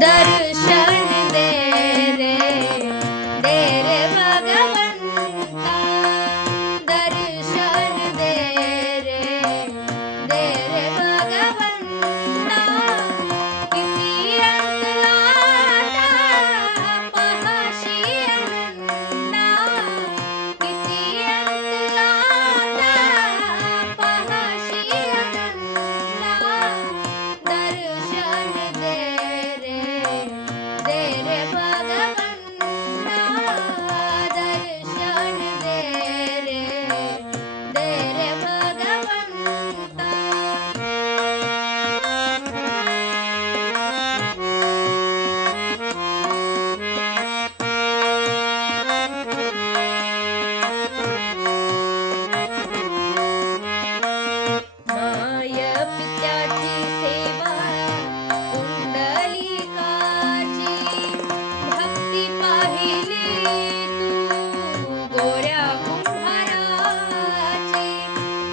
दर्शन दे रे, दे रे भगवंता, दर्शन दे रे, दे रे भगवंता. किती अंतराळा पाहाशी अनंता, किती अंतराळा पाहाशी अनंता. दर्शन दे रे, दे रे भगवंता, दर्शन दे रे, दे रे भगवंता. माय पित्याची सेवा कुंडलिकाची, भक्ती पाहिली तू गोऱ्या कुंभाराची,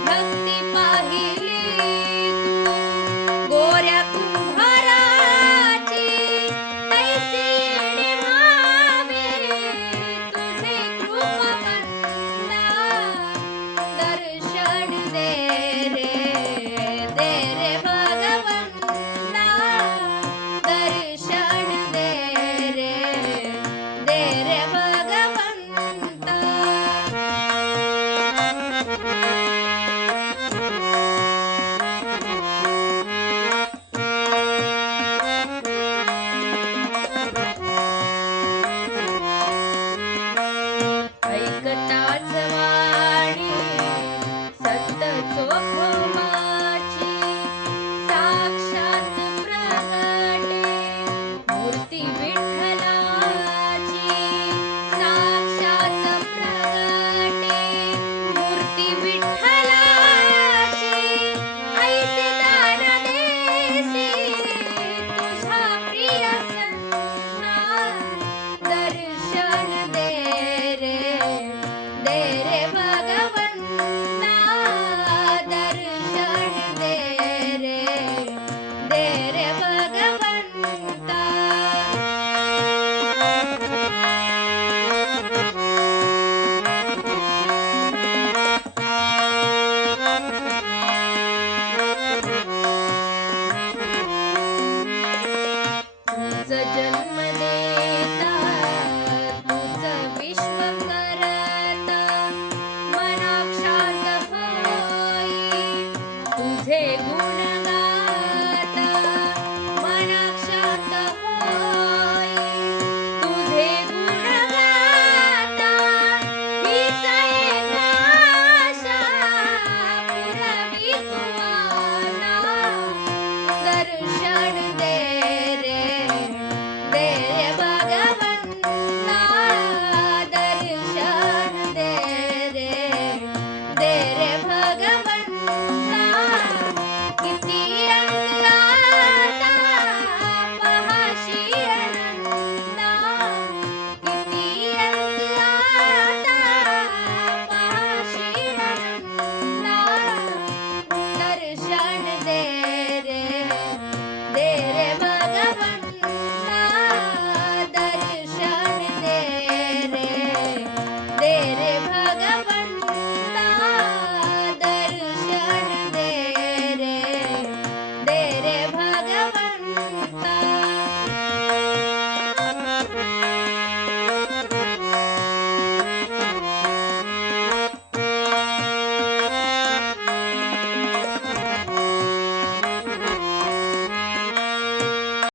भक्ती पाहिली तू गोऱ्या कुंभाराची. तैसी येणे व्हावे तुझे कृपावंता, दर्शन दे रे, दे रे भगवंता, दर्शन दे रे, दे रे भगवंता. ऐकताच वाणी संत चोखोमाची, साक्षात प्रगटे मूर्ती विठ्ठलाची, साक्षात प्रगटे मूर्ती विठ्ठलाची. ऐसे दान देसी तुझ्या प्रिय संता, दर्शन दे रे, दे रे भगवंता, दर्शन दे रे, दे रे भगवंता. तुझ जन्म दे